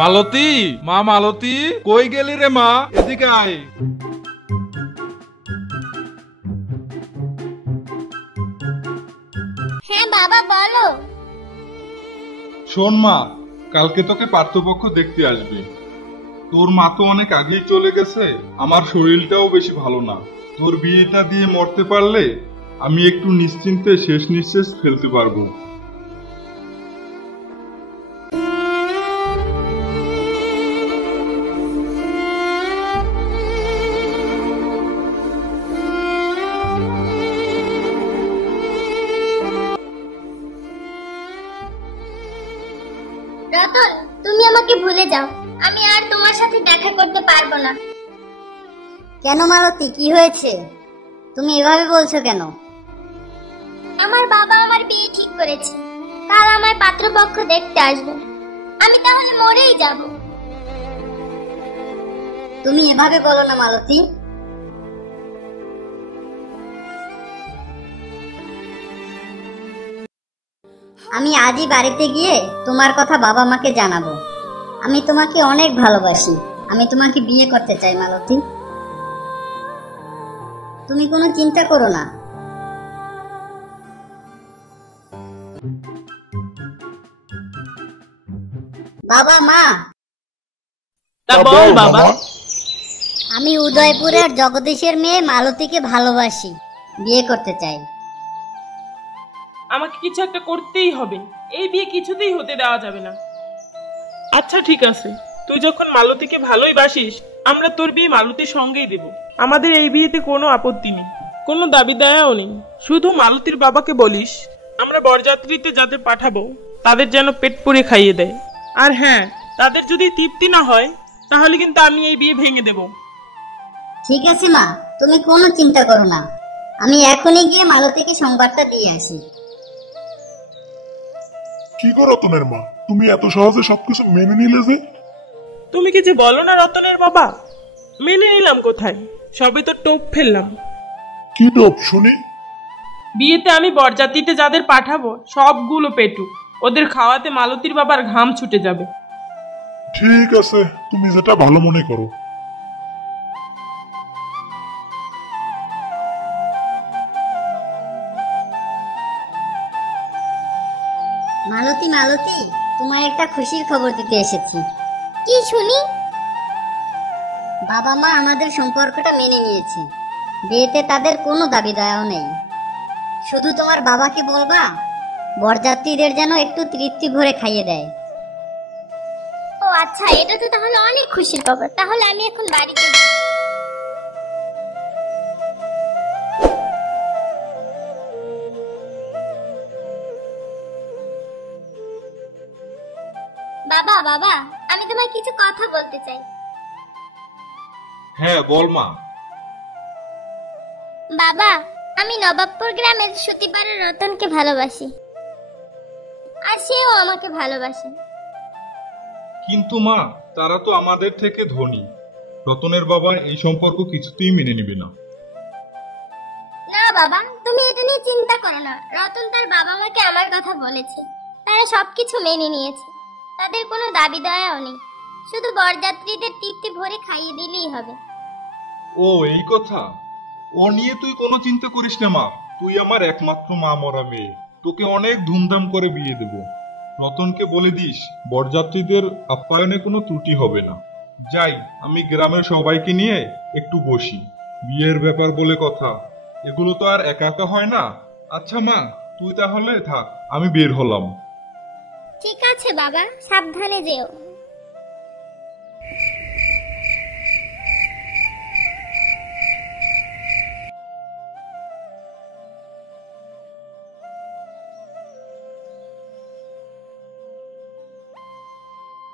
মালতী, মা মালতী, কই গেলি রে মা? এদিকে আয়। হ্যাঁ বাবা বলো। শোন মা, কালকে তোকে পার্থপক্ষ দেখতে আসবে। তোর মা তো অনেক আগেই চলে গেছে, আমার শরীরটাও বেশি ভালো না। তোর বিয়েটা দিয়ে মরতে পারলে আমি একটু নিশ্চিন্তে শেষ নিঃশ্বাস ফেলতে পারবো। রতন, তুমি আমাকে ভুলে যাও, আমি আর তোমার সাথে দেখা করতে পারবো না। কেন মালতী, কি হয়েছে? তুমি এভাবে বলছো কেন? আমার বাবা আমার বিয়ে ঠিক করেছে, কাল আমার পাত্রপক্ষ দেখতে আসবে। আমি তাহলে মরেই যাব। তুমি এভাবে বলো না মালতী। আমি আজই বাড়িতে গিয়ে তোমার কথা বাবা মাকে জানাবো। আমি তোমাকে অনেক ভালোবাসি, আমি তোমাকে বিয়ে করতে চাই মালতী। তুমি কোনো চিন্তা করো না। বাবা মা, বল বাবা। আমি উদয়পুরের জগদীশের মেয়ে মালতীকে ভালোবাসি, বিয়ে করতে চাই। আমাকে কিছু একটা করতেই হবে, এই বিয়ে কিছুতেই হতে দেওয়া যাবে না। আচ্ছা ঠিক আছে, তুই যখন মালতীকে ভালোই বাসিস, আমরা তোর বিয়ে মালতীর সঙ্গেই দেব। আমাদের এই বিয়েতে কোনো আপত্তি নেই, কোনো দাবি দায়াও নেই। শুধু মালতীর বাবাকে বলিস আমরা বরযাত্রীতে যাদের পাঠাবো তাদের যেন পেট পুড়ে খাইয়ে দেয়। আর হ্যাঁ, তাদের যদি তৃপ্তি না হয় তাহলে কিন্তু আমি এই বিয়ে ভেঙে দেব। ঠিক আছে মা, তুমি কোনো চিন্তা করো না। আমি এখনই গিয়ে মালতীকে সংবাদটা দিয়ে আসি। কি গো রতনের মা, তুমি এত সহজে সবকিছু মেনে নিলে যে? তুমি কি যে বলো না রতনের বাবা, মেনে নিলাম কোথায়, সবে তো টোপ ফেললাম। কি টোপ শুনি? বিয়েতে আমি বরযাত্রীতে যাদের পাঠাবো সবগুলো পেটু, ওদের খাওয়াতে মালতীর বাবার ঘাম ছুটে যাবে। ঠিক আছে, তুমি যেটা ভালো মনে করো। মালতী মালতী, তোমার একটা খুশির খবর দিতে এসেছি। কি শুনি? বাবা মা আমাদের সম্পর্কটা মেনে নিয়েছে, বিয়েতে তাদের কোনো দাবি দায়াও নেই। শুধু তোমার বাবাকে বলবা বরযাত্রীদের যেন একটু তৃপ্তি ভরে খাইয়ে দেয়। ও আচ্ছা, এটা তো তাহলে অনেক খুশির খবর। তাহলে আমি এখন বাড়িতে যাই। বাবা বাবা, আমি তোমায় কিছু কথা বলতে চাই। হ্যাঁ বল মা। বাবা, আমি নবাবপুর গ্রামের সুতিপাড়ার রতনকে ভালোবাসি, আর সেও আমাকে ভালোবাসে। কিন্তু মা, তারা তো আমাদের থেকে ধনী। রতনের বাবা এই সম্পর্ক কিছুতেই মেনে নিবে না। না বাবা, তুমি এটা নিয়ে চিন্তা করো না। রতন তার বাবা মাকে আমার কথা বলেছে, তারা সবকিছু মেনে নিয়েছে। তাদের কোনো দাবি দয়াও নেই, শুধু বরযাত্রীদের তৃপ্তি ভরে খাইয়ে দিলেই হবে। ও এই কথা, ও নিয়ে তুই কোনো চিন্তা করিস না মা। তুই আমার একমাত্র মা মরা মেয়ে, তোকে অনেক ধুমধাম করে বিয়ে দেব। রতনকে বলে দিস বরযাত্রীদের আপ্যায়নে কোনো ত্রুটি হবে না। যাই, আমি গ্রামের সবাইকে নিয়ে একটু বসি। বিয়ের ব্যাপার বলে কথা, এগুলো তো আর একা একা হয় না। আচ্ছা মা, তুই তাহলে থাক, আমি বের হলাম। ঠিক আছে বাবা, সাবধানে যেও।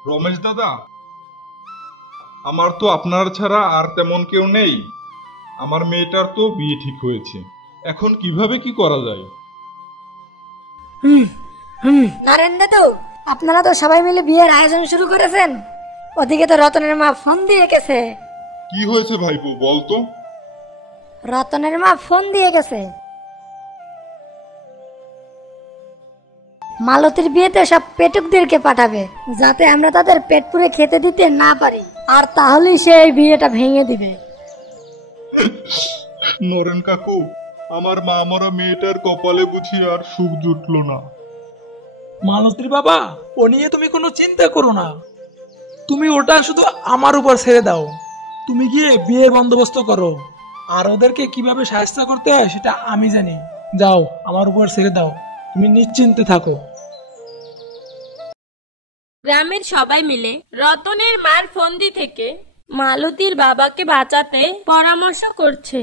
রমেশ দাদা, আমার তো আপনার ছাড়া আর তেমন কেউ নেই। আমার মেয়েটার তো বিয়ে ঠিক হয়েছে, এখন কিভাবে কি করা যায়? নারেন দাদু, আপনারা তো সবাই মিলে বিয়ের আয়োজন শুরু করেছেন। ওদিকে তো রতনের মা ফোন দিয়ে গেছে। কি হয়েছে ভাইপো, বলতো? রতনের মা ফোন দিয়ে গেছে। মালতীর বিয়েতে সব পেটুকদেরকে পাঠাবে, যাতে আমরা তাদের পেট পুরে খেতে দিতে না পারি, আর তাহলেই সে এই বিয়েটা ভেঙে দিবে। নরেন কাকু, আমার মা মরা মেয়েটার কপালে বুঝি আর সুখ জুটলো না। মালতীর বাবা, ও নিয়ে তুমি কোনো চিন্তা করো না, তুমি ওটা শুধু আমার উপর ছেড়ে দাও। তুমি গিয়ে বিয়ের বন্দোবস্ত করো, আর ওদেরকে কিভাবে সাহায্য করতে হয় সেটা আমি জানি। যাও, আমার উপর ছেড়ে দাও, তুমি নিশ্চিন্তে থাকো। গ্রামের সবাই মিলে রতনের মার ফন্দি থেকে মালতীর বাবাকে বাঁচাতে পরামর্শ করছে।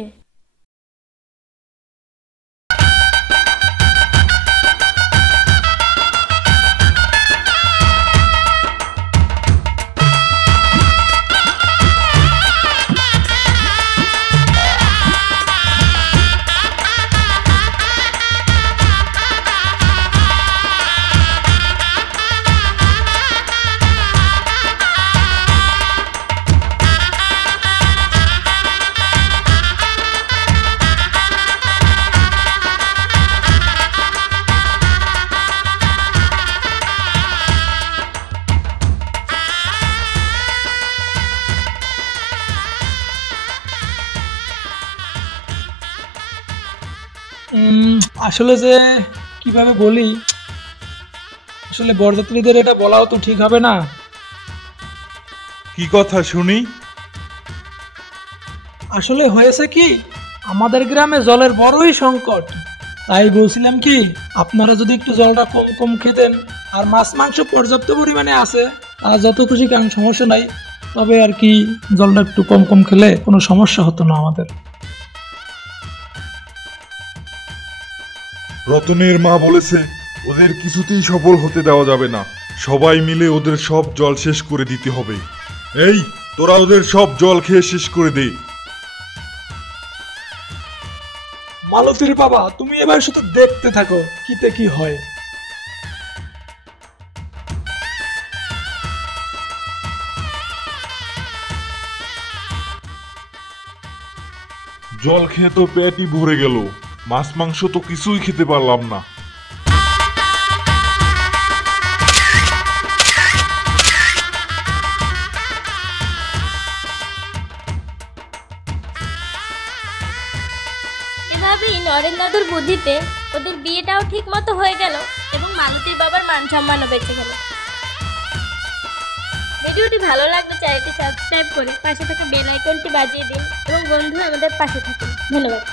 আসলে যে কিভাবে বলি, আসলে বরযাত্রীদের এটা বলাও তো ঠিক হবে না। কি কথা শুনি? আসলে হয়েছে কি, আমাদের গ্রামে জলের বড়ই সংকট, তাই বলছিলাম কি আপনারা যদি একটু জলটা কম কম খেতেন, আর মাছ মাংস পর্যাপ্ত পরিমাণে আছে, আর যত খুশি খান, সমস্যা নাই, তবে আর কি জলটা একটু কম কম খেলে কোনো সমস্যা হতো না আমাদের। রতনের মা বলেছে ওদের কিছুতেই সফল হতে দেওয়া যাবে না, সবাই মিলে ওদের সব জল শেষ করে দিতে হবে। এই, তোরা ওদের সব জল খেয়ে শেষ করে দে। মালতীর বাবা, তুমি এবার শুধু দেখতে থাকো কিতে কি হয়। জল খেয়ে তো পেটই ভরে গেল, মাছ মাংস তো কিছুই খেতে পারলাম না। এভাবেই নরেন দাদুর বুদ্ধিতে ওদের বিয়েটাও ঠিক মতো হয়ে গেল এবং মালতীর বাবার মান সম্মানও বেঁচে গেল। ভিডিওটি ভালো লাগলে চ্যানেলটি সাবস্ক্রাইব করে পাশে থাকা বেল আইকনটি বাজিয়ে দিন এবং বন্ধু আমাদের পাশে থাকুন। ধন্যবাদ।